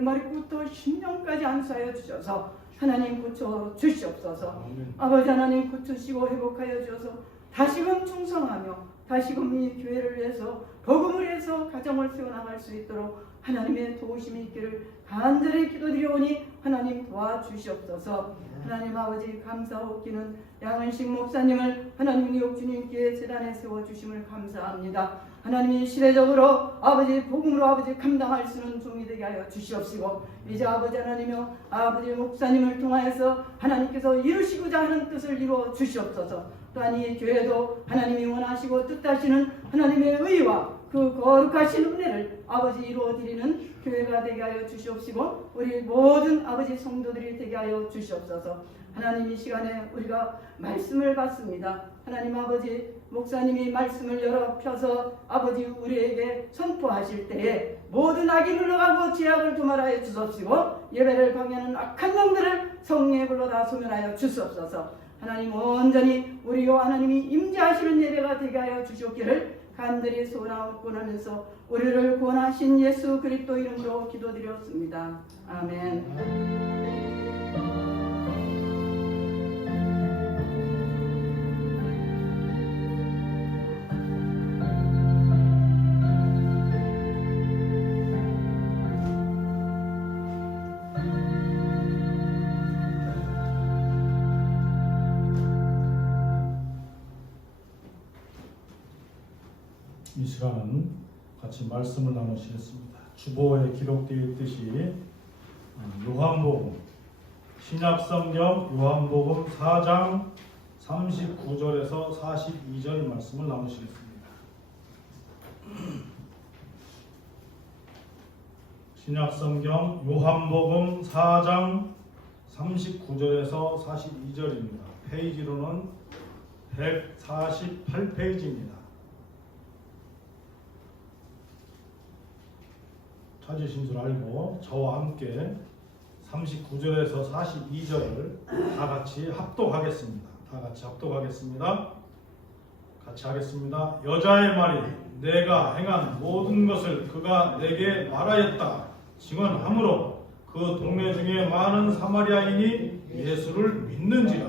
머리를 머리부터 심령까지 안수하여 주셔서 하나님 고쳐 주시옵소서. 아버지 하나님 고치시고 회복하여 주셔서 다시금 충성하며 다시금 이 교회를 위해서 복음을 위해서 가정을 세워나갈 수 있도록 하나님의 도우심이 있기를 간절히 기도드리오니 하나님 도와주시옵소서. 하나님 아버지 감사하옵기는 양은식 목사님을 하나님 뉴욕 주님께 제단에 세워주심을 감사합니다. 하나님이 시대적으로 아버지 복음으로 아버지 감당할 수 있는 종이 되게 하여 주시옵시고 이제 아버지 하나님이여 아버지 목사님을 통하여서 하나님께서 이루시고자 하는 뜻을 이루어 주시옵소서. 또한 이 교회도 하나님이 원하시고 뜻하시는 하나님의 의와 그 거룩하신 은혜를 아버지 이루어드리는 교회가 되게 하여 주시옵시고 우리 모든 아버지 성도들이 되게 하여 주시옵소서. 하나님 이 시간에 우리가 말씀을 받습니다. 하나님 아버지 목사님이 말씀을 열어 펴서 아버지 우리에게 선포하실 때에 모든 악이 물러가고 죄악을 도말하여 주옵시고 예배를 방해하는 악한 영들을 성령의 불로 다 소멸하여 주옵소서. 하나님 온전히 우리와 하나님이 임재하시는 예배가 되게 하여 주시옵기를 간절히 소원하고 하면서 우리를 구원하신 예수 그리스도 이름으로 기도드렸습니다. 아멘. 이 시간은 같이 말씀을 나누시겠습니다. 주보에 기록되어 있듯이 요한복음 신약성경 요한복음 4장 39절에서 42절 말씀을 나누시겠습니다. 신약성경 요한복음 4장 39절에서 42절입니다. 페이지로는 148페이지입니다. 찾으신 줄 알고 저와 함께 39절에서 42절을 다 같이 합독하겠습니다. 같이 하겠습니다. 여자의 말이 내가 행한 모든 것을 그가 내게 말하였다 증언하므로 그 동네 중에 많은 사마리아인이 예수를 믿는지라.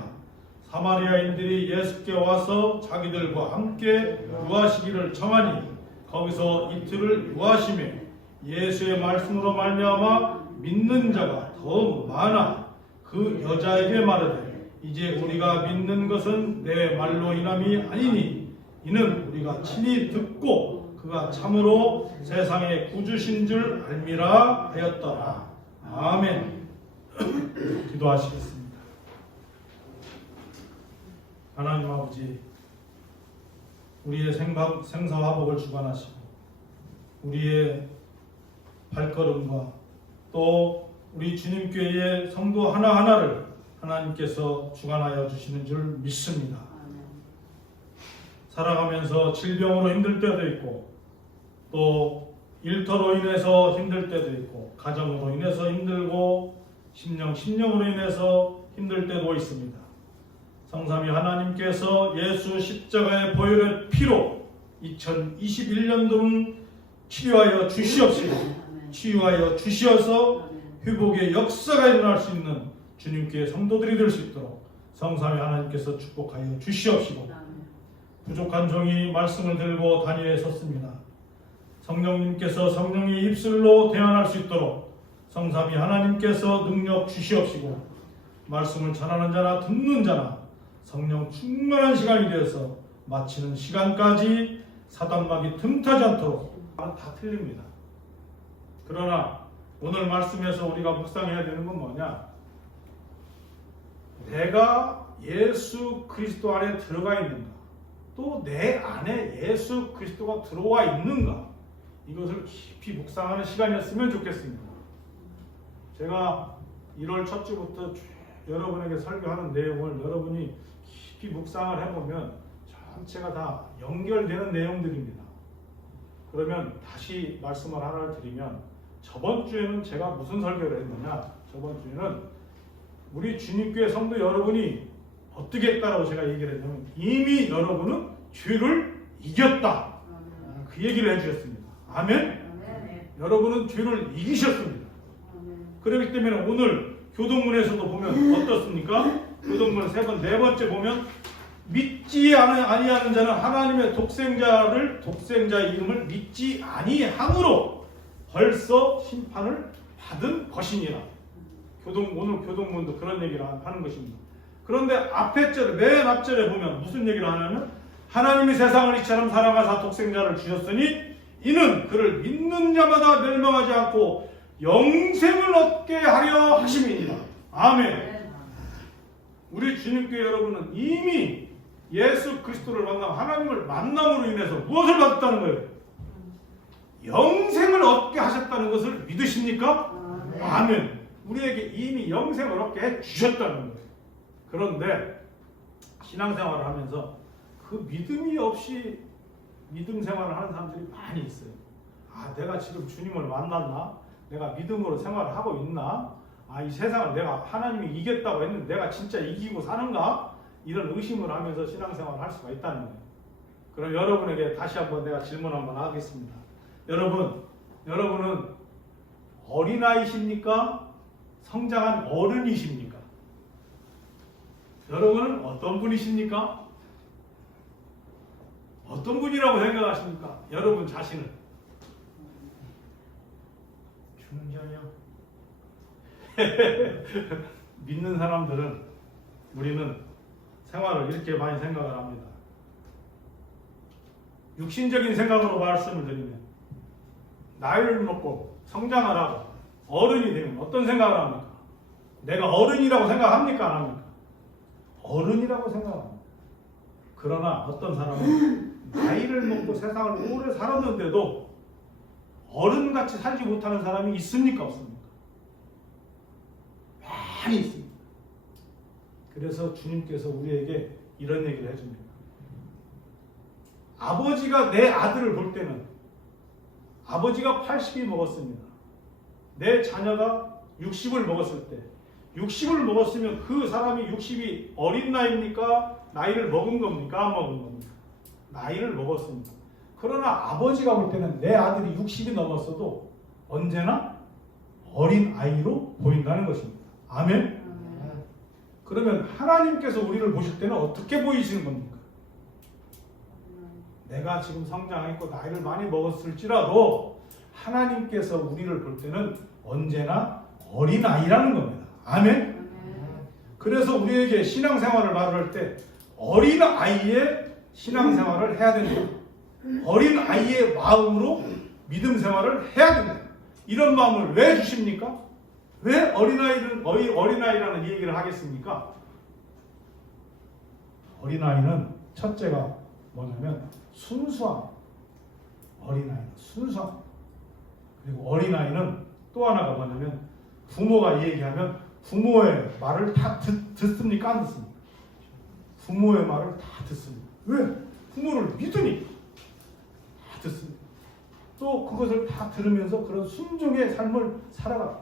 사마리아인들이 예수께 와서 자기들과 함께 유하시기를 청하니 거기서 이틀을 유하시며 예수의 말씀으로 말미암아 믿는 자가 더 많아 그 여자에게 말하되 이제 우리가 믿는 것은 내 말로 인함이 아니니 이는 우리가 친히 듣고 그가 참으로 세상의 구주신 줄 알미라 하였더라. 아멘. 기도하시겠습니다. 하나님 아버지 우리의 생사화복을 주관하시고 우리의 발걸음과 또 우리 주님교회의 성도 하나하나를 하나님께서 주관하여 주시는 줄 믿습니다. 살아가면서 질병으로 힘들 때도 있고 또 일터로 인해서 힘들 때도 있고 가정으로 인해서 힘들고 심령으로 인해서 힘들 때도 있습니다. 성삼위 하나님께서 예수 십자가의 보혈의 피로 2021년도는 치유하여 주시어서 회복의 역사가 일어날 수 있는 주님께 성도들이 될 수 있도록 성삼위 하나님께서 축복하여 주시옵시고 부족한 종이 말씀을 들고 단위에 섰습니다. 성령님께서 성령의 입술로 대안할 수 있도록 성삼위 하나님께서 능력 주시옵시고 말씀을 전하는 자나 듣는 자나 성령 충만한 시간이 되어서 마치는 시간까지 사단막이 틈타지 않도록 다 틀립니다. 그러나 오늘 말씀에서 우리가 묵상해야 되는 건 뭐냐? 내가 예수 그리스도 안에 들어가 있는가? 또 내 안에 예수 그리스도가 들어와 있는가? 이것을 깊이 묵상하는 시간이었으면 좋겠습니다. 제가 1월 첫 주부터 여러분에게 설교하는 내용을 여러분이 깊이 묵상을 해보면 전체가 다 연결되는 내용들입니다. 그러면 다시 말씀을 하나를 드리면 저번 주에는 제가 무슨 설교를 했느냐? 저번 주에는 우리 주님교회 성도 여러분이 어떻게 했다라고 제가 얘기를 했냐면 이미 여러분은 죄를 이겼다. 그 얘기를 해주셨습니다. 아멘? 여러분은 죄를 이기셨습니다. 그렇기 때문에 오늘 교동문에서도 보면 어떻습니까? 교동문 네 번째 보면 믿지 아니하는 자는 하나님의 독생자의 이름을 믿지 아니함으로 벌써 심판을 받은 것이니라. 오늘 교동문도 그런 얘기를 하는 것입니다. 그런데 맨 앞절에 보면 무슨 얘기를 하냐면 하나님이 세상을 이처럼 사랑하사 독생자를 주셨으니 이는 그를 믿는 자마다 멸망하지 않고 영생을 얻게 하려 하심이니라. 아멘. 우리 주님께 여러분은 이미 예수 그리스도를 만나고 하나님을 만남으로 인해서 무엇을 받았다는 거예요? 영생을 얻게 하셨다는 것을 믿으십니까? 아멘. 우리에게 이미 영생을 얻게 해주셨다는 거예요. 그런데 신앙생활을 하면서 그 믿음이 없이 믿음 생활을 하는 사람들이 많이 있어요. 내가 지금 주님을 만났나? 내가 믿음으로 생활을 하고 있나? 이 세상을 내가 하나님이 이겼다고 했는데 내가 진짜 이기고 사는가? 이런 의심을 하면서 신앙생활을 할 수가 있다는 거예요. 그럼 여러분에게 다시 한번 내가 질문 한번 하겠습니다. 여러분은 어린아이십니까? 성장한 어른이십니까? 여러분은 어떤 분이십니까? 어떤 분이라고 생각하십니까? 여러분 자신은? 중전이요. 믿는 사람들은 우리는 생활을 이렇게 많이 생각을 합니다. 육신적인 생각으로 말씀을 드리면 나이를 먹고 성장을 하고 어른이 되면 어떤 생각을 합니까? 내가 어른이라고 생각합니까? 안 합니까? 어른이라고 생각합니다. 그러나 어떤 사람은 나이를 먹고 세상을 오래 살았는데도 어른같이 살지 못하는 사람이 있습니까? 없습니까? 많이 있습니다. 그래서 주님께서 우리에게 이런 얘기를 해줍니다. 아버지가 내 아들을 볼 때는 아버지가 80이 먹었습니다. 내 자녀가 60을 먹었을 때 60을 먹었으면 그 사람이 60이 어린 나이입니까? 나이를 먹은 겁니까? 안 먹은 겁니까? 나이를 먹었습니다. 그러나 아버지가 볼 때는 내 아들이 60이 넘었어도 언제나 어린 아이로 보인다는 것입니다. 아멘? 그러면 하나님께서 우리를 보실 때는 어떻게 보이시는 겁니까? 내가 지금 성장했고 나이를 많이 먹었을지라도 하나님께서 우리를 볼 때는 언제나 어린 아이라는 겁니다. 아멘? 그래서 우리에게 신앙생활을 말할 때 어린 아이의 신앙생활을 해야 된다. 어린 아이의 마음으로 믿음 생활을 해야 된다. 이런 마음을 왜 주십니까? 왜 어린아이라는 얘기를 하겠습니까? 어린아이는 첫째가 뭐냐면 순수함. 어린아이는 순수함. 그리고 어린아이는 또 하나가 뭐냐면 부모가 얘기하면 부모의 말을 다 듣습니까? 안 듣습니까? 부모의 말을 다 듣습니다. 왜? 부모를 믿으니 다 듣습니다. 또 그것을 다 들으면서 그런 순종의 삶을 살아갑니다.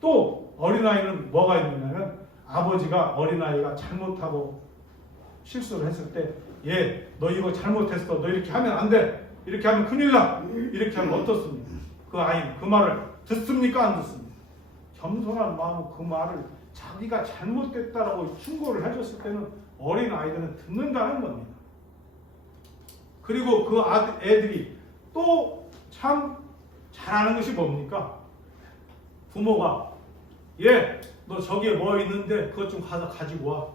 또 어린아이는 뭐가 있느냐면 아버지가 어린아이가 잘못하고 실수를 했을 때 얘, 너 이거 잘못했어. 너 이렇게 하면 안 돼. 이렇게 하면 큰일 나. 이렇게 하면 어떻습니까? 그 아이는 그 말을 듣습니까? 안 듣습니까? 겸손한 마음으로 그 말을 자기가 잘못됐다라고 충고를 해줬을 때는 어린 아이들은 듣는다는 겁니다. 그리고 그 애들이 또 참 잘하는 것이 뭡니까? 부모가 얘, 너 저기에 뭐 있는데 그것 좀 가서 가지고 와.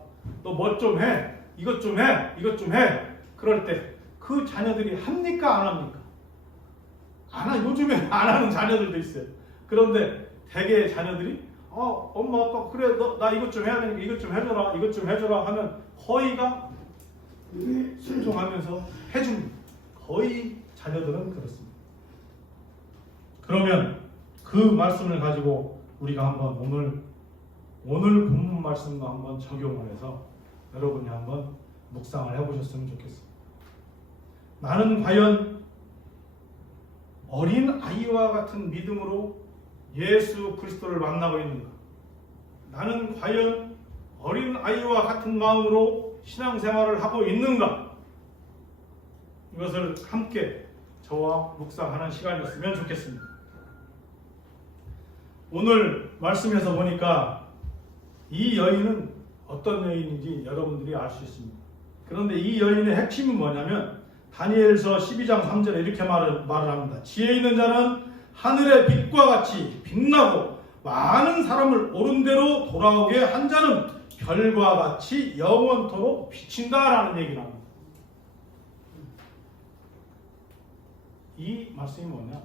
너 뭐 좀 해. 이것 좀 해. 이것 좀 해. 그럴 때 그 자녀들이 합니까? 안 합니까? 안 하. 요즘에 안 하는 자녀들도 있어요. 그런데 대개의 자녀들이 엄마 아빠 그래 나 이것 좀 해야 되니까 이것 좀 해줘라. 이것 좀 해줘라 하면 거의가 순종하면서 해줍니다. 거의 자녀들은 그렇습니다. 그러면 그 말씀을 가지고 우리가 한번 오늘 본문 말씀과 한번 적용을 해서 여러분이 한번 묵상을 해보셨으면 좋겠습니다. 나는 과연 어린 아이와 같은 믿음으로 예수 그리스도를 만나고 있는가? 나는 과연 어린 아이와 같은 마음으로 신앙생활을 하고 있는가? 이것을 함께 저와 묵상하는 시간이었으면 좋겠습니다. 오늘 말씀에서 보니까 이 여인은 어떤 여인인지 여러분들이 알 수 있습니다. 그런데 이 여인의 핵심은 뭐냐면 다니엘서 12장 3절에 이렇게 말을 합니다. 지혜 있는 자는 하늘의 빛과 같이 빛나고 많은 사람을 옳은 대로 돌아오게 한 자는 별과 같이 영원토록 비친다라는 얘기를 합니다. 이 말씀이 뭐냐?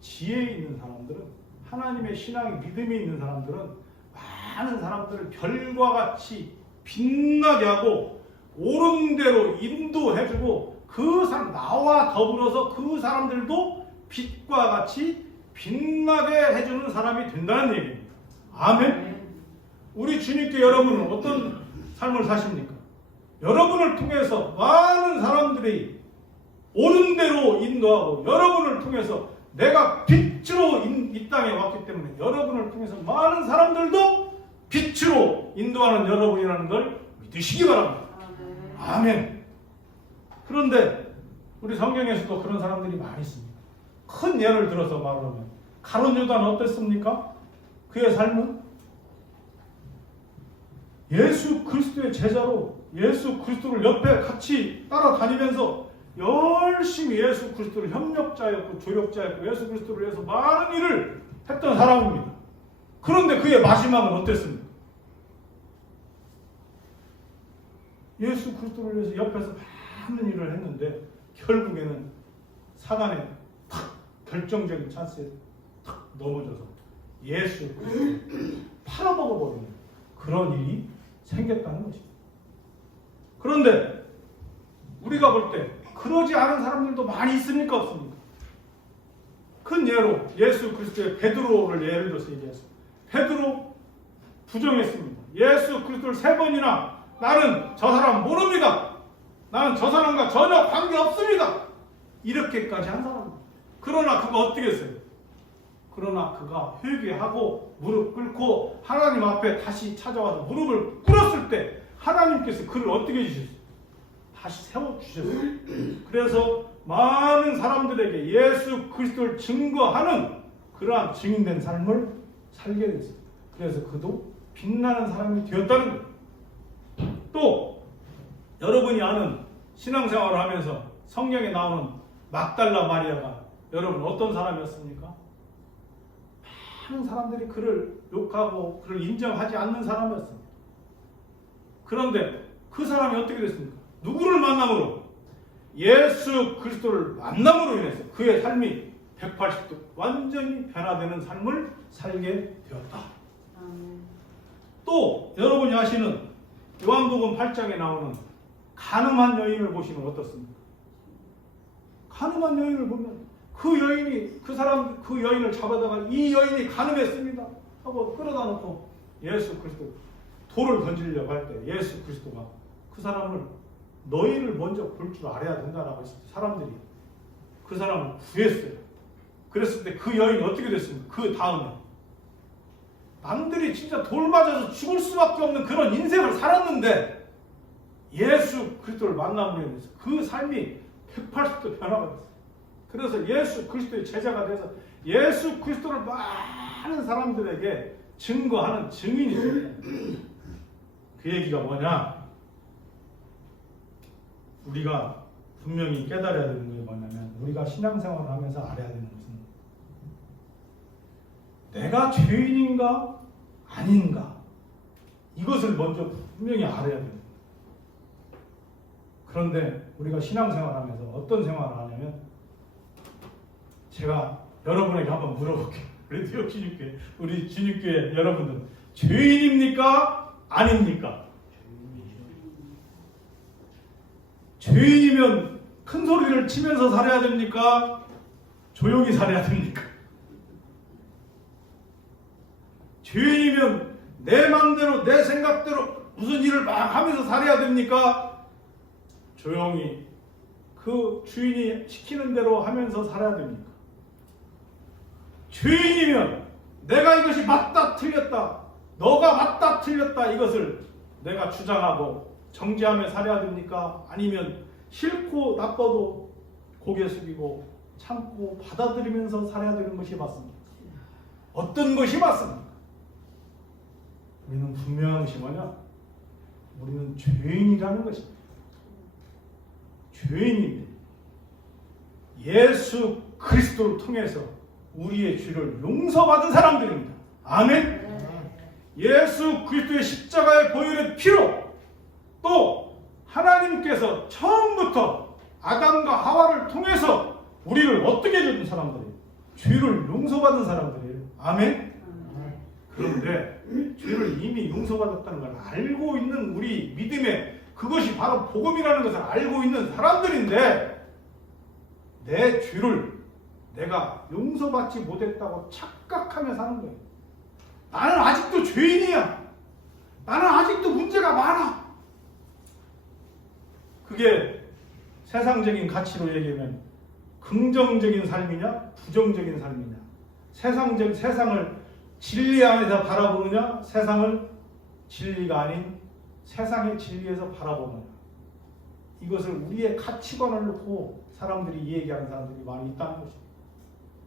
지혜 있는 사람들은, 하나님의 신앙에 믿음이 있는 사람들은 많은 사람들을 별과 같이 빛나게 하고 옳은 대로 인도해주고 그 사람, 나와 더불어서 그 사람들도 빛과 같이 빛나게 해주는 사람이 된다는 얘기입니다. 아멘. 우리 주님께 여러분은 어떤 삶을 사십니까? 여러분을 통해서 많은 사람들이 옳은 대로 인도하고, 여러분을 통해서 내가 빛으로 이 땅에 왔기 때문에 여러분을 통해서 많은 사람들도 빛으로 인도하는 여러분이라는 걸 믿으시기 바랍니다. 아멘. 그런데 우리 성경에서도 그런 사람들이 많이 있습니다. 큰 예를 들어서 말하면 가룟 유다는 어땠습니까? 그의 삶은 예수 그리스도의 제자로 예수 그리스도를 옆에 같이 따라다니면서 열심히 예수 그리스도를 협력자였고 조력자였고 예수 그리스도를 위해서 많은 일을 했던 사람입니다. 그런데 그의 마지막은 어땠습니까? 예수 그리스도를 위해서 옆에서 많은 일을 했는데 결국에는 사단의 탁 결정적인 찬스에 탁 넘어져서 예수 그리스도를 팔아먹어버리는 그런 일이 생겼다는 것입니다. 그런데 우리가 볼 때 그러지 않은 사람들도 많이 있습니까? 없습니까? 큰 예로 예수 그리스도의 베드로를 예를 들어서 얘기했습니다. 베드로 부정했습니다. 예수 그리스도를 3번이나 나는 저 사람 모릅니다. 나는 저 사람과 전혀 관계없습니다. 이렇게까지 한 사람입니다. 그러나 그가 어떻게 했어요? 그러나 그가 회개하고 무릎 꿇고 하나님 앞에 다시 찾아와서 무릎을 꿇었을 때 하나님께서 그를 어떻게 해주셨어요? 다시 세워주셨어요. 그래서 많은 사람들에게 예수 그리스도를 증거하는 그러한 증인된 삶을 살게 됐어요. 그래서 그도 빛나는 사람이 되었다는 거예요. 또 여러분이 아는 신앙생활을 하면서 성경에 나오는 막달라 마리아가 여러분 어떤 사람이었습니까? 많은 사람들이 그를 욕하고 그를 인정하지 않는 사람이었습니다. 그런데 그 사람이 어떻게 됐습니까? 누구를 만남으로? 예수 그리스도를 만남으로 인해서 그의 삶이 180도 완전히 변화되는 삶을 살게 되었다. 또 여러분이 아시는 요한복음 8장에 나오는 간음한 여인을 보시면 어떻습니까? 간음한 여인을 보면 그 여인이 그 여인을 잡아다가 이 여인이 간음했습니다 하고 끌어다 놓고 예수 그리스도 돌을 던지려고 할 때 예수 그리스도가 그 사람을 너희를 먼저 볼 줄 알아야 된다라고 했을 때 사람들이 그 사람을 구했어요. 그랬을 때 그 여인이 어떻게 됐습니까? 그 다음에 남들이 진짜 돌 맞아서 죽을 수밖에 없는 그런 인생을 살았는데 예수 그리스도를 만남으로 인해서 그 삶이 180도 변화가 됐어요. 그래서 예수 그리스도의 제자가 돼서 예수 그리스도를 많은 사람들에게 증거하는 증인이 돼요. 그 얘기가 뭐냐? 우리가 분명히 깨달아야 되는 게 뭐냐면 우리가 신앙생활을 하면서 알아야 되는 것은 내가 죄인인가 아닌가 이것을 먼저 분명히 알아야 됩니다. 그런데 우리가 신앙생활하면서 어떤 생활을 하냐면 제가 여러분에게 한번 물어볼게요. 우리 주님교회 여러분들 죄인입니까? 아닙니까? 죄인이면 큰 소리를 치면서 살아야 됩니까? 조용히 살아야 됩니까? 죄인이면 내 마음대로 내 생각대로 무슨 일을 막 하면서 살아야 됩니까? 조용히 그 주인이 시키는 대로 하면서 살아야 됩니까? 죄인이면 내가 이것이 맞다 틀렸다 너가 맞다 틀렸다 이것을 내가 주장하고 정죄하며 살아야 됩니까? 아니면 싫고 나빠도 고개 숙이고 참고 받아들이면서 살아야 되는 것이 맞습니다. 어떤 것이 맞습니까? 우리는 분명한 것이 뭐냐? 우리는 죄인이라는 것입니다. 죄인인데 예수 그리스도를 통해서 우리의 죄를 용서받은 사람들입니다. 아멘. 예수 그리스도의 십자가의 보혈의 피로 또 하나님께서 처음부터 아담과 하와를 통해서 우리를 어떻게 해준 사람들이에요? 죄를 용서받은 사람들이에요. 아멘. 그런데 죄를 이미 용서받았다는 걸 알고 있는 우리 믿음의 그것이 바로 복음이라는 것을 알고 있는 사람들인데 내 죄를 내가 용서받지 못했다고 착각하며 사는 거예요. 나는 아직도 죄인이야. 나는 아직도 문제가 많아. 그게 세상적인 가치로 얘기하면 긍정적인 삶이냐 부정적인 삶이냐, 세상을 진리 안에서 바라보느냐 세상을 진리가 아닌 세상의 진리에서 바라보느냐, 이것을 우리의 가치관을 놓고 사람들이 얘기하는 사람들이 많이 있다는 것입니다.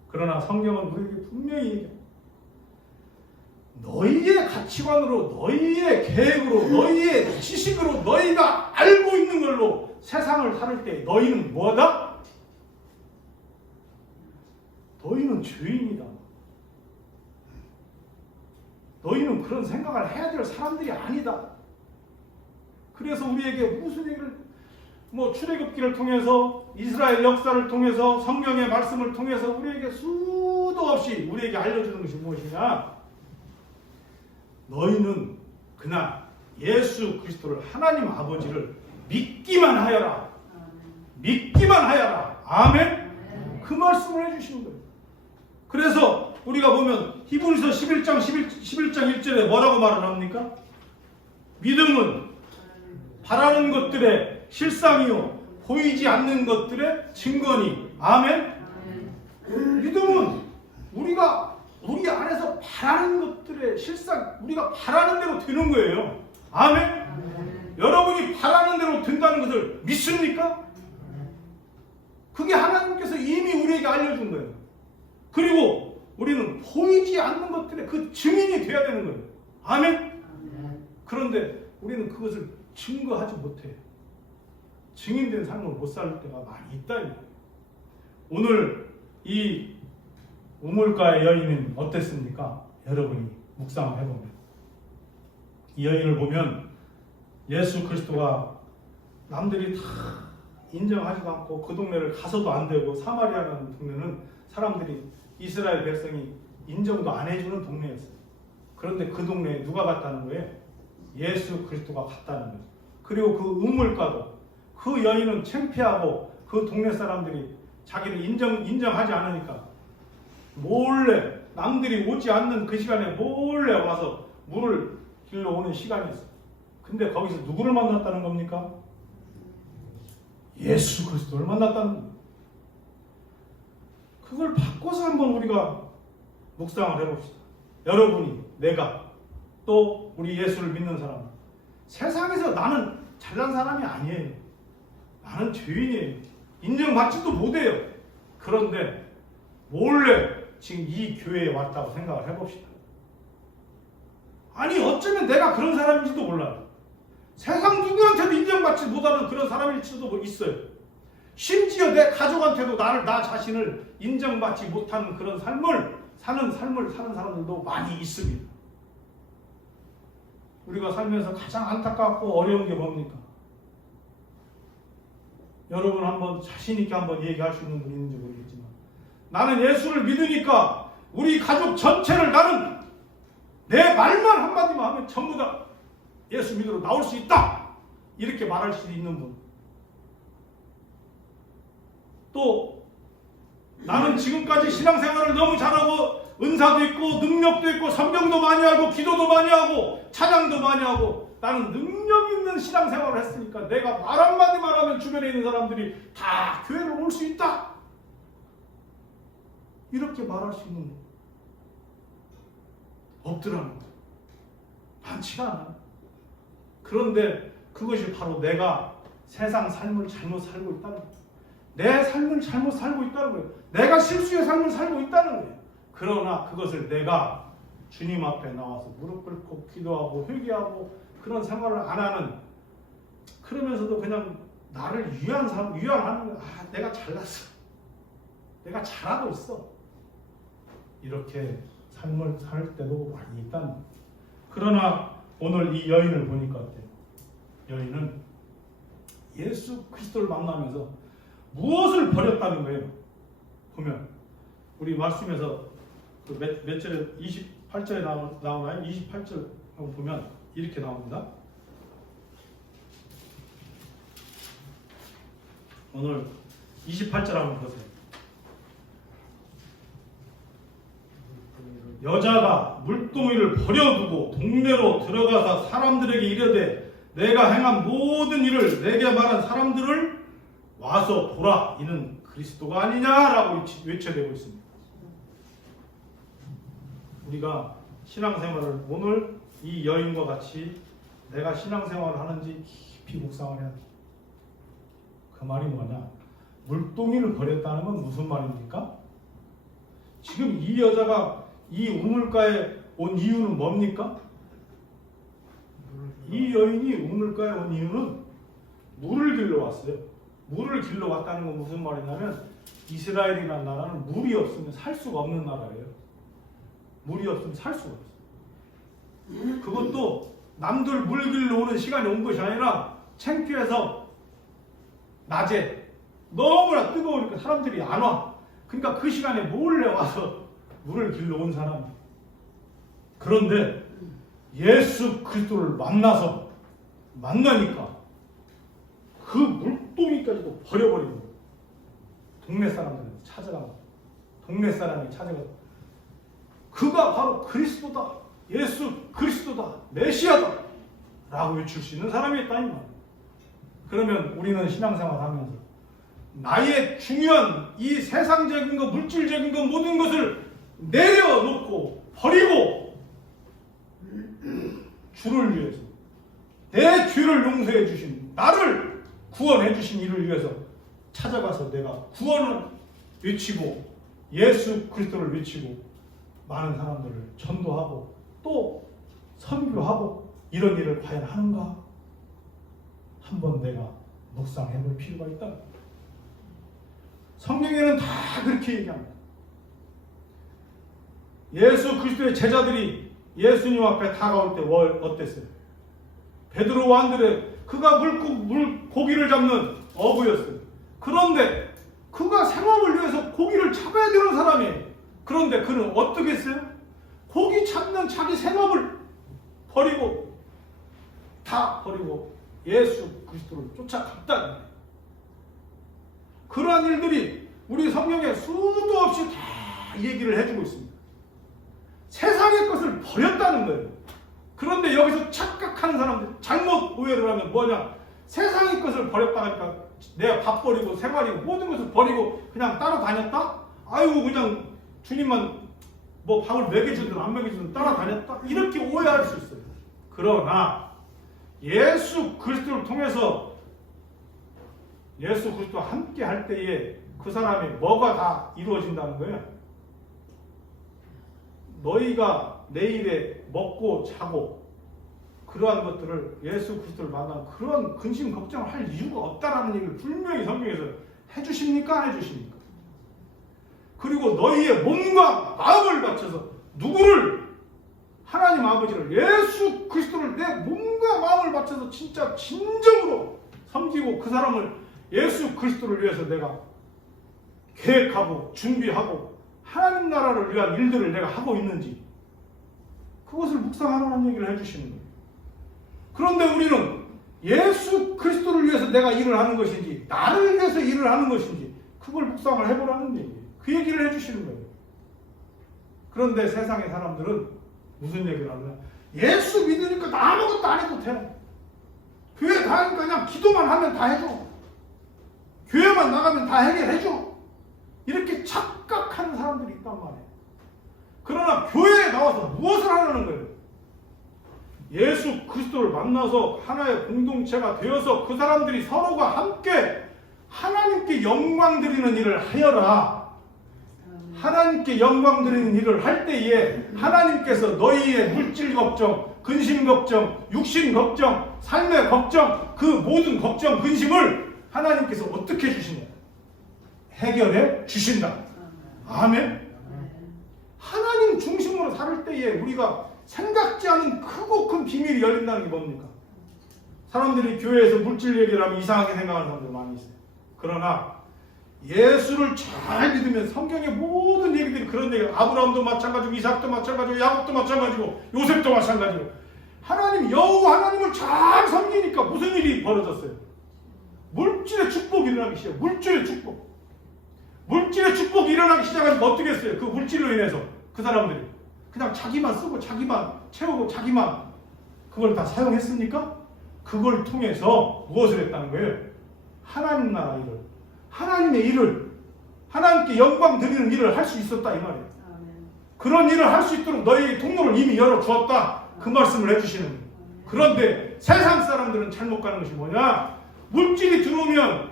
그러나 성경은 우리에게 분명히 얘기합니다. 너희의 가치관으로, 너희의 계획으로, 너희의 지식으로 너희가 알고 있는 걸로 세상을 살을 때 너희는 뭐다? 너희는 죄인이다. 너희는 그런 생각을 해야 될 사람들이 아니다. 그래서 우리에게 무슨 얘기를 출애굽기를 통해서 이스라엘 역사를 통해서 성경의 말씀을 통해서 우리에게 수도 없이 우리에게 알려주는 것이 무엇이냐? 너희는 그냥 예수 그리스도를 하나님 아버지를 믿기만 하여라. 믿기만 하여라. 아멘. 그 말씀을 해주시는 거예요. 그래서 우리가 보면 히브리서 11장 1절에 뭐라고 말을 합니까? 믿음은 바라는 것들의 실상이요 보이지 않는 것들의 증거니. 아멘. 믿음은 우리 안에서 바라는 것들의 실상, 우리가 바라는 대로 되는 거예요. 아멘. 여러분이 바라는 대로 된다는 것을 믿습니까? 그게 하나님께서 이미 우리에게 알려준 거예요. 그리고 우리는 보이지 않는 것들의 그 증인이 되어야 되는 거예요. 아멘. 그런데 우리는 그것을 증거하지 못해요. 증인된 삶을 못 살 때가 많이 있다. 오늘 이 우물가의 여인은 어땠습니까? 여러분이 묵상을 해보면 이 여인을 보면 예수 그리스도가 남들이 다 인정하지도 않고 그 동네를 가서도 안 되고, 사마리아라는 동네는 사람들이 이스라엘 백성이 인정도 안 해주는 동네였어요. 그런데 그 동네에 누가 갔다는 거예요? 예수 그리스도가 갔다는 거예요. 그리고 그 우물가도 그 여인은 창피하고 그 동네 사람들이 자기를 인정하지 않으니까 몰래, 남들이 오지 않는 그 시간에 몰래 와서 물을 길러 오는 시간이 있어요. 근데 거기서 누구를 만났다는 겁니까? 예수 그리스도를 만났다는 거예요. 그걸 바꿔서 한번 우리가 묵상을 해봅시다. 여러분이, 내가, 또 우리 예수를 믿는 사람, 세상에서 나는 잘난 사람이 아니에요. 나는 죄인이에요. 인정받지도 못해요. 그런데 몰래 지금 이 교회에 왔다고 생각을 해봅시다. 아니 어쩌면 내가 그런 사람인지도 몰라요. 세상 누구한테도 인정받지 못하는 그런 사람일지도 있어요. 심지어 내 가족한테도 나 자신을 인정받지 못하는 그런 삶을 사는 사람들도 많이 있습니다. 우리가 살면서 가장 안타깝고 어려운 게 뭡니까? 여러분 한번 자신 있게 한번 얘기할 수 있는 분이 있는지 모르겠지만, 나는 예수를 믿으니까 우리 가족 전체를 나는 내 말만 한마디만 하면 전부 다 예수 믿으러 나올 수 있다, 이렇게 말할 수 있는 분. 또 나는 지금까지 신앙생활을 너무 잘하고 은사도 있고 능력도 있고 성경도 많이 알고 기도도 많이 하고 찬양도 많이 하고 나는 능력 있는 신앙생활을 했으니까 내가 말 한마디만 하면 주변에 있는 사람들이 다 교회를 올 수 있다, 이렇게 말할 수 있는 거 없더라는 거예요. 많지가 않아요. 그런데 그것이 바로 내가 세상 삶을 잘못 살고 있다는 거예요. 내 삶을 잘못 살고 있다는 거예요. 내가 실수의 삶을 살고 있다는 거예요. 그러나 그것을 내가 주님 앞에 나와서 무릎 꿇고 기도하고 회개하고 그런 생활을 안 하는, 그러면서도 그냥 나를 위안하는 거야. 내가 잘났어, 내가 잘하고 있어, 이렇게 삶을 살 때도 많이 있다. 그러나 오늘 이 여인을 보니까 어때요? 여인은 예수 그리스도를 만나면서 무엇을 버렸다는 거예요. 보면 우리 말씀에서 그 몇 절에 28절에 나오나요? 28절 한번 보면 이렇게 나옵니다. 오늘 28절 한번 보세요. 여자가 물동이를 버려두고 동네로 들어가서 사람들에게 이르되 내가 행한 모든 일을 내게 말한 사람들을 와서 보라, 이는 그리스도가 아니냐라고 외쳐대고 있습니다. 우리가 신앙생활을 오늘 이 여인과 같이 내가 신앙생활을 하는지 깊이 묵상을 해야 돼. 그 말이 뭐냐? 물동이를 버렸다는 건 무슨 말입니까? 지금 이 여자가 이 우물가에 온 이유는 뭡니까? 이 여인이 우물가에 온 이유는 물을 길러 왔어요. 물을 길러 왔다는 건 무슨 말이냐면 이스라엘이라는 나라는 물이 없으면 살 수가 없는 나라예요. 물이 없으면 살 수가 없어요. 그것도 남들 물 길러 오는 시간이 온 것이 아니라 창피해서 낮에 너무나 뜨거우니까 사람들이 안 와. 그러니까 그 시간에 몰래 와서 물을 길러 온 사람이. 그런데 예수 그리스도를 만나니까 그 물동이까지도 버려버리는 거예요. 동네 사람들은 찾아가고, 동네 사람이 찾아가고, 그가 바로 그리스도다, 예수 그리스도다, 메시아다 라고 외칠 수 있는 사람이 있다 이 말이에요. 그러면 우리는 신앙생활 하면서 나의 중요한 이 세상적인 것, 물질적인 것, 모든 것을 내려놓고 버리고 주를 위해서, 내 죄를 용서해 주신, 나를 구원해 주신 이를 위해서 찾아가서 내가 구원을 외치고 예수 그리스도를 외치고 많은 사람들을 전도하고 또 선교하고 이런 일을 과연 하는가? 한번 내가 묵상해 볼 필요가 있다. 성경에는 다 그렇게 얘기합니다. 예수 그리스도의 제자들이 예수님 앞에 다가올 때 어땠어요? 베드로와 안드레, 그가 고기를 잡는 어부였어요. 그런데 그가 생업을 위해서 고기를 잡아야 되는 사람이에요. 그런데 그는 어떻게 했어요? 고기 잡는 자기 생업을 버리고 다 버리고 예수 그리스도를 쫓아갔다. 그러한 일들이 우리 성경에 수도 없이 다 얘기를 해주고 있습니다. 세상의 것을 버렸다는 거예요. 그런데 여기서 착각하는 사람들, 잘못 오해를 하면 뭐냐? 세상의 것을 버렸다 하니까 내가 밥 버리고 생활이고 모든 것을 버리고 그냥 따라다녔다? 아이고 그냥 주님만 뭐 밥을 먹여주든 안 먹여주든 따라다녔다? 이렇게 오해할 수 있어요. 그러나 예수 그리스도를 통해서 예수 그리스도와 함께 할 때에 그 사람의 뭐가 다 이루어진다는 거예요. 너희가 내일에 먹고 자고 그러한 것들을 예수 그리스도를 만나면 그런 근심 걱정을 할 이유가 없다라는 얘기를 분명히 성경에서 해주십니까? 안 해주십니까? 그리고 너희의 몸과 마음을 바쳐서 누구를? 하나님 아버지를, 예수 그리스도를 내 몸과 마음을 바쳐서 진짜 진정으로 섬기고 그 사람을 예수 그리스도를 위해서 내가 계획하고 준비하고 하나님 나라를 위한 일들을 내가 하고 있는지 그것을 묵상하라는 얘기를 해주시는 거예요. 그런데 우리는 예수 그리스도를 위해서 내가 일을 하는 것인지 나를 위해서 일을 하는 것인지 그걸 묵상을 해보라는 얘기예요. 그 얘기를 해주시는 거예요. 그런데 세상의 사람들은 무슨 얘기를 하냐? 예수 믿으니까 나 아무것도 안 해도 돼. 교회 가니까 그냥 기도만 하면 다 해줘. 교회만 나가면 다 해결해줘. 이렇게 착각하는 사람들이 있단 말이에요. 그러나 교회에 나와서 무엇을 하려는 거예요? 예수 그리스도를 만나서 하나의 공동체가 되어서 그 사람들이 서로가 함께 하나님께 영광 드리는 일을 하여라. 하나님께 영광 드리는 일을 할 때에 하나님께서 너희의 물질 걱정, 근심 걱정, 육신 걱정, 삶의 걱정, 그 모든 걱정, 근심을 하나님께서 어떻게 해주시냐? 해결해 주신다. 아멘. 하나님 중심으로 살 때에 우리가 생각지 않은 크고 큰 비밀이 열린다는 게 뭡니까? 사람들이 교회에서 물질 얘기를 하면 이상하게 생각하는 사람들 많이 있어요. 그러나 예수를 잘 믿으면 성경의 모든 얘기들이 그런 얘기예요. 아브라함도 마찬가지고, 이삭도 마찬가지고, 야곱도 마찬가지고, 요셉도 마찬가지고. 하나님, 여호와 하나님을 잘 섬기니까 무슨 일이 벌어졌어요? 물질의 축복이 일어나기 시작해요. 물질의 축복. 물질의 축복이 일어나기 시작하니까 어떻게 했어요? 그 물질로 인해서 그 사람들이 그냥 자기만 쓰고 자기만 채우고 자기만 그걸 다 사용했습니까? 그걸 통해서 무엇을 했다는 거예요? 하나님 나라 일을, 하나님의 일을, 하나님께 영광 드리는 일을 할 수 있었다 이 말이에요. 그런 일을 할 수 있도록 너희에게 통로를 이미 열어주었다 그 말씀을 해주시는 거예요. 그런데 세상 사람들은 잘못 가는 것이 뭐냐? 물질이 들어오면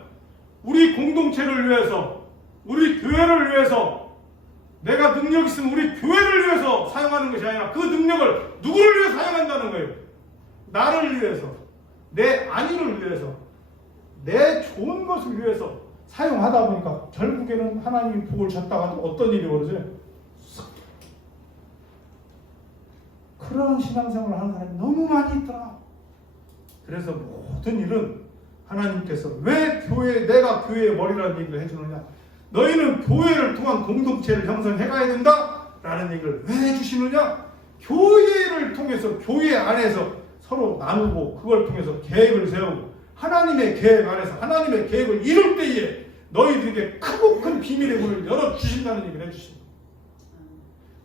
우리 공동체를 위해서, 우리 교회를 위해서, 내가 능력 있으면 우리 교회를 위해서 사용하는 것이 아니라 그 능력을 누구를 위해 사용한다는 거예요? 나를 위해서, 내 안위를 위해서, 내 좋은 것을 위해서 사용하다 보니까 결국에는 하나님이 복을 줬다가도 어떤 일이 벌어져요? 그런 신앙생활을 하는 사람이 너무 많이 있더라. 그래서 모든 일은 하나님께서 왜 내가 교회의 머리라는 얘기를 해주느냐? 너희는 교회를 통한 공동체를 형성해가야 된다 라는 얘기를 왜 해주시느냐? 교회를 통해서, 교회 안에서 서로 나누고 그걸 통해서 계획을 세우고 하나님의 계획 안에서 하나님의 계획을 이룰 때에 너희들에게 크고 큰 비밀의 문을 열어주신다는 얘기를 해주십니다.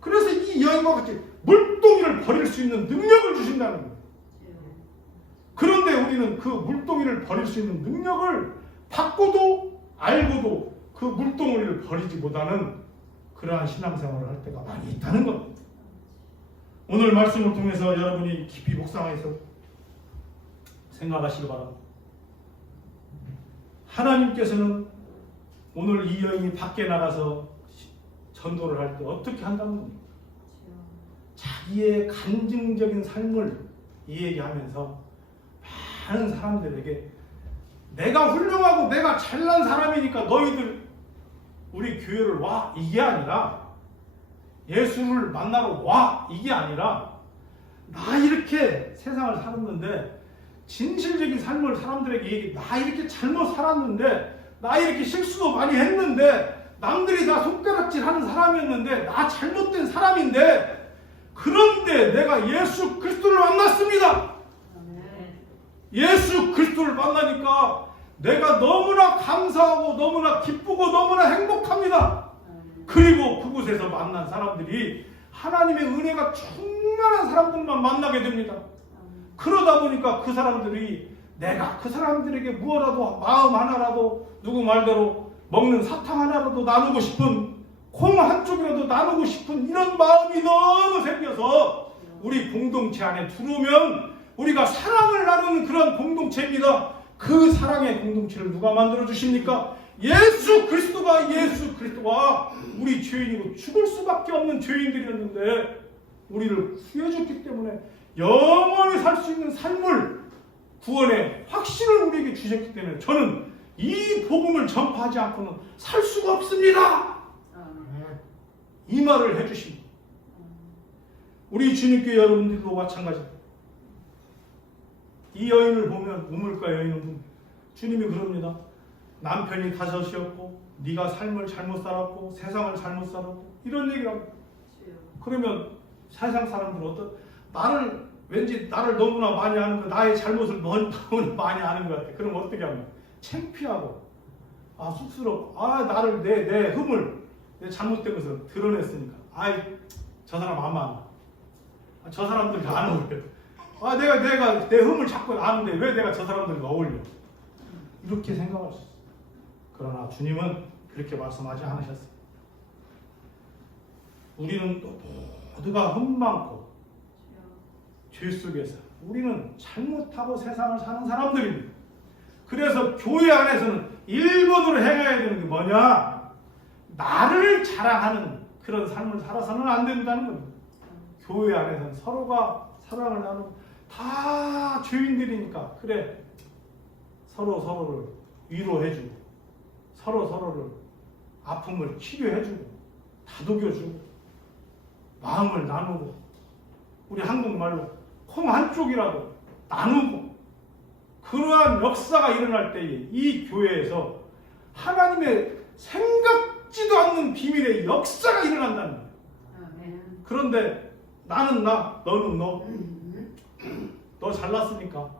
그래서 이 여인과 같이 물동이를 버릴 수 있는 능력을 주신다는 거예요. 그런데 우리는 그 물동이를 버릴 수 있는 능력을 받고도 알고도 그 물동이를 버리지 못하는 그러한 신앙생활을 할 때가 많이 있다는 겁니다. 오늘 말씀을 통해서 여러분이 깊이 묵상해서 생각하시기 바랍니다. 하나님께서는 오늘 이 여인이 밖에 나가서 전도를 할 때 어떻게 한다는 겁니까? 자기의 간증적인 삶을 이야기하면서 많은 사람들에게 내가 훌륭하고 내가 잘난 사람이니까 너희들 우리 교회를 와 이게 아니라 예수를 만나러 와 이게 아니라 나 이렇게 세상을 살았는데 진실적인 삶을 사람들에게 얘기 나 이렇게 잘못 살았는데 나 이렇게 실수도 많이 했는데 남들이 다 손가락질하는 사람이었는데 나 잘못된 사람인데 그런데 내가 예수 그리스도를 만났습니다. 예수 그리스도를 만나니까 내가 너무나 감사하고 너무나 기쁘고 너무나 행복합니다. 그리고 그곳에서 만난 사람들이 하나님의 은혜가 충만한 사람들만 만나게 됩니다. 그러다 보니까 그 사람들이 내가 그 사람들에게 무엇라도 마음 하나라도 누구 말대로 먹는 사탕 하나라도 나누고 싶은 콩 한쪽이라도 나누고 싶은 이런 마음이 너무 생겨서 우리 공동체 안에 들어오면 우리가 사랑을 나누는 그런 공동체입니다. 그 사랑의 공동체를 누가 만들어 주십니까? 예수 그리스도가 우리 죄인이고 죽을 수밖에 없는 죄인들이었는데 우리를 구해줬기 때문에 영원히 살 수 있는 삶을 구원의 확신을 우리에게 주셨기 때문에 저는 이 복음을 전파하지 않고는 살 수가 없습니다. 이 말을 해주십니다. 우리 주님교회 여러분들도 마찬가지입니다. 이 여인을 보면 우물가 여인은 주님이 그럽니다. 남편이 다섯이었고 네가 삶을 잘못 살았고 세상을 잘못 살았고 이런 얘기를 합니다. 그러면 세상 사람들은 왠지 나를 너무나 많이 아는 거 나의 잘못을 너무나 많이 아는 것 같아. 그럼 어떻게 합니까? 창피하고 쑥스럽고 나를 내 흠을 내 잘못된 것을 드러냈으니까 저 사람 아마 안 와. 저 사람들이 아는 거예요. 내가 내 흠을 자꾸 아는데 왜 내가 저 사람들과 어울려? 이렇게 생각할 수 있어요. 그러나 주님은 그렇게 말씀하지 않으셨어요. 우리는 또 모두가 흠 많고 죄 속에서 우리는 잘못하고 세상을 사는 사람들입니다. 그래서 교회 안에서는 1번으로 행해야 되는 게 뭐냐? 나를 자랑하는 그런 삶을 살아서는 안 된다는 겁니다. 교회 안에서는 서로가 사랑을 나누고 다 죄인들이니까 그래 서로를 위로해주고 서로를 아픔을 치료해주고 다독여주고 마음을 나누고 우리 한국말로 콩 한쪽이라도 나누고 그러한 역사가 일어날 때에 이 교회에서 하나님의 생각지도 않는 비밀의 역사가 일어난다는 거예요. 그런데 나는 나, 너는 너 잘났으니까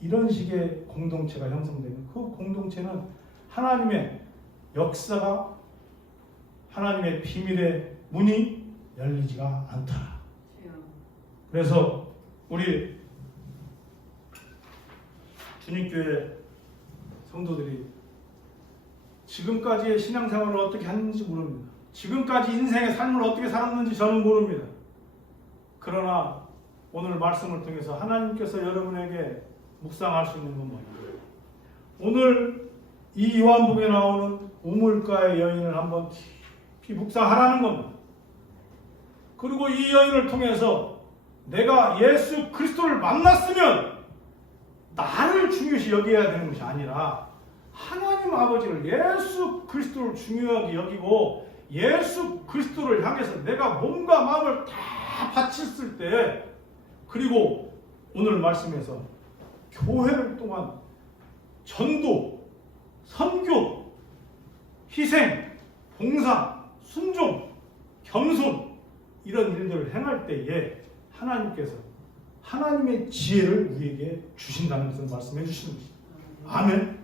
이런 식의 공동체가 형성되면 그 공동체는 하나님의 역사가 하나님의 비밀의 문이 열리지가 않더라. 그래서 우리 주님교회 성도들이 지금까지의 신앙생활을 어떻게 했는지 모릅니다. 지금까지 인생의 삶을 어떻게 살았는지 저는 모릅니다. 그러나 오늘 말씀을 통해서 하나님께서 여러분에게 묵상할 수 있는 건 뭐예요? 오늘 이 요한복음에 나오는 우물가의 여인을 한번 깊이 묵상하라는 겁니다. 그리고 이 여인을 통해서 내가 예수 그리스도를 만났으면 나를 중요시 여겨야 되는 것이 아니라 하나님 아버지를 예수 그리스도를 중요하게 여기고 예수 그리스도를 향해서 내가 몸과 마음을 다 바쳤을 때 그리고 오늘 말씀에서 교회를 통한 전도, 선교, 희생, 봉사, 순종, 겸손 이런 일들을 행할 때에 하나님께서 하나님의 지혜를 우리에게 주신다는 것을 말씀해 주시는 것입니다. 아멘.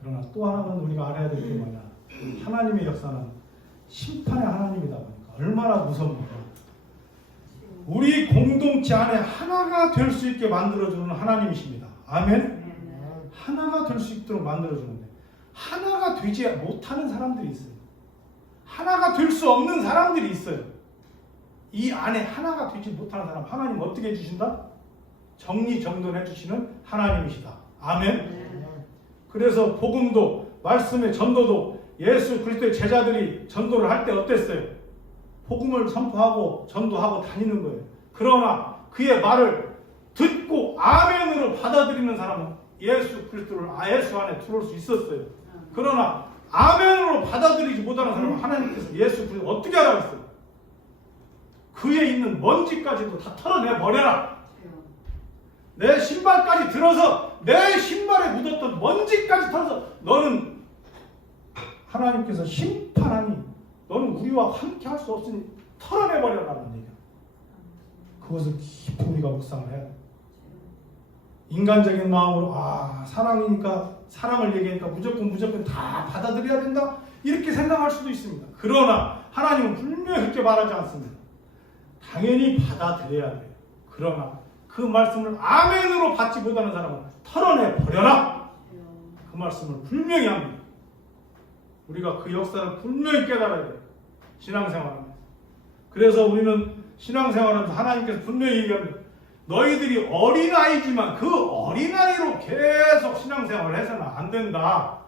그러나 또 하나는 우리가 알아야 될 게 뭐냐? 하나님의 역사는 심판의 하나님이다 보니까 얼마나 무섭습니까? 우리 공동체 안에 하나가 될 수 있게 만들어주는 하나님이십니다. 아멘. 하나가 될 수 있도록 만들어주는데 하나가 되지 못하는 사람들이 있어요. 하나가 될 수 없는 사람들이 있어요. 이 안에 하나가 되지 못하는 사람 하나님 어떻게 해주신다? 정리정돈해 주시는 하나님이시다. 아멘. 그래서 복음도 말씀의 전도도 예수 그리스도의 제자들이 전도를 할 때 어땠어요? 복음을 선포하고 전도하고 다니는 거예요. 그러나 그의 말을 듣고 아멘으로 받아들이는 사람은 예수 그리스도를 예수 안에 들어올 수 있었어요. 그러나 아멘으로 받아들이지 못하는 사람은 하나님께서 예수 그리스도 어떻게 하라고 했어요? 그에 있는 먼지까지도 다 털어내 버려라. 내 신발까지 들어서 내 신발에 묻었던 먼지까지 털어서 너는 하나님께서 심판하니 너는 우리와 함께 할 수 없으니 털어내버려라는 얘기야. 그것을 깊이 우리가 묵상을 해야 돼. 인간적인 마음으로 사랑이니까 사랑을 얘기하니까 무조건 다 받아들여야 된다 이렇게 생각할 수도 있습니다. 그러나 하나님은 분명히 그렇게 말하지 않습니다. 당연히 받아들여야 돼요. 그러나 그 말씀을 아멘으로 받지 못하는 사람은 털어내버려라. 그 말씀을 분명히 합니다. 우리가 그 역사를 분명히 깨달아야 돼요. 신앙생활은. 그래서 우리는 신앙생활은 하나님께서 분명히 얘기합니다. 너희들이 어린아이지만 그 어린아이로 계속 신앙생활을 해서는 안 된다.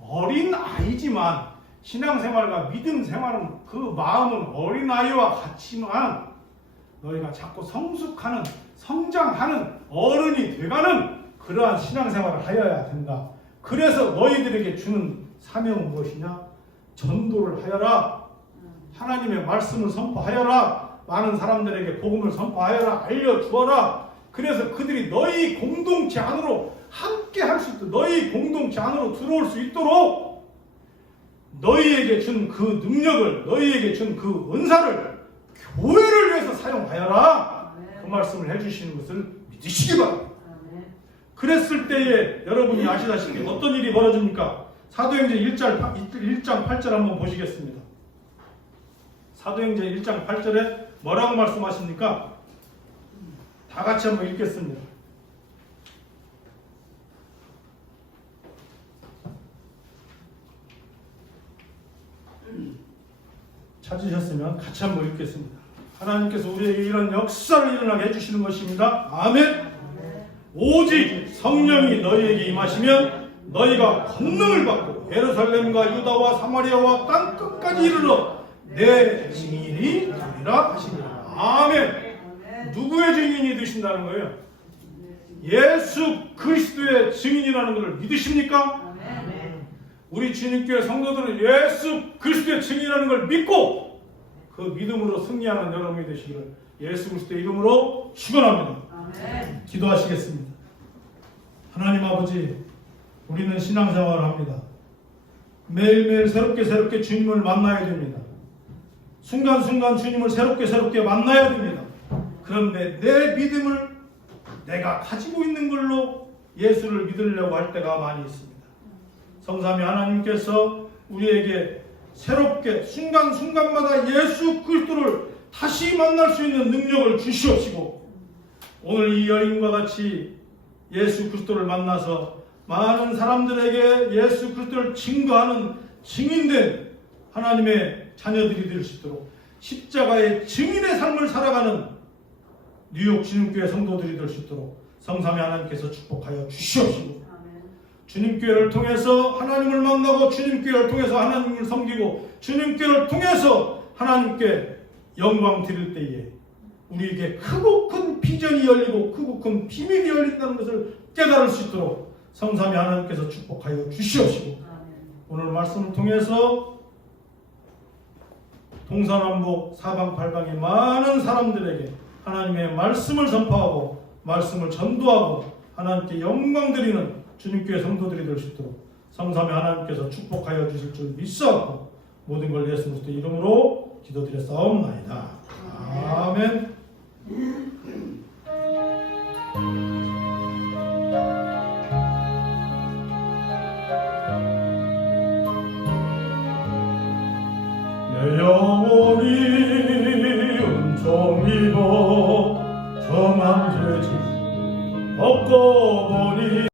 어린아이지만 신앙생활과 믿음 생활은 그 마음은 어린아이와 같지만 너희가 자꾸 성숙하는 성장하는 어른이 돼가는 그러한 신앙생활을 하여야 된다. 그래서 너희들에게 주는 사명은 무엇이냐? 전도를 하여라. 하나님의 말씀을 선포하여라. 많은 사람들에게 복음을 선포하여라. 알려주어라. 그래서 그들이 너희 공동체 안으로 함께 할 수 있도록 너희 공동체 안으로 들어올 수 있도록 너희에게 준 그 능력을 너희에게 준 그 은사를 교회를 위해서 사용하여라. 그 말씀을 해주시는 것을 믿으시기 바랍니다. 그랬을 때에 여러분이 아시다시피 어떤 일이 벌어집니까? 사도행전 1장 8절 한번 보시겠습니다. 사도행전 1장 8절에 뭐라고 말씀하십니까? 다 같이 한번 읽겠습니다. 찾으셨으면 같이 한번 읽겠습니다. 하나님께서 우리에게 이런 역사를 일어나게 해주시는 것입니다. 아멘. 오직 성령이 너희에게 임하시면 너희가 권능을 받고 예루살렘과 유다와 사마리아와 땅 끝까지 이르러 내 증인이 되리라 하시니라. 아멘. 누구의 증인이 되신다는 거예요? 예수 그리스도의 증인이라는 것을 믿으십니까? 우리 주님교회 성도들은 예수 그리스도의 증인이라는 걸 믿고 그 믿음으로 승리하는 여러분이 되시기를 예수 그리스도의 이름으로 축원합니다. 기도하시겠습니다. 하나님 아버지, 우리는 신앙생활을 합니다. 매일매일 새롭게 주님을 만나야 됩니다. 순간순간 주님을 새롭게 만나야 됩니다. 그런데 내 믿음을 내가 가지고 있는 걸로 예수를 믿으려고 할 때가 많이 있습니다. 성삼위 하나님께서 우리에게 새롭게 순간순간마다 예수 그리스도를 다시 만날 수 있는 능력을 주시옵시고, 오늘 이 여인과 같이 예수 그리스도를 만나서 많은 사람들에게 예수 그리스도를 증거하는 증인된 하나님의 자녀들이 될 수 있도록 십자가의 증인의 삶을 살아가는 뉴욕 주님교회 성도들이 될 수 있도록 성삼위 하나님께서 축복하여 주시옵시고, 주님교회를 통해서 하나님을 만나고 주님교회를 통해서 하나님을 섬기고 주님교회를 통해서 하나님께 영광 드릴 때에 우리에게 크고 큰 비전이 열리고 크고 큰 비밀이 열린다는 것을 깨달을 수 있도록 성삼위 하나님께서 축복하여 주시옵시고, 오늘 말씀을 통해서 동서남북 사방팔방의 많은 사람들에게 하나님의 말씀을 선포하고 말씀을 전도하고 하나님께 영광 드리는 주님교회 성도들이 될 수 있도록 성삼위 하나님께서 축복하여 주실 줄 믿사옵고 모든 걸 예수 그리스도 이름으로 기도드렸사옵나이다. 아멘. 내 영혼이 은총이고 정한 죄지 없고 보니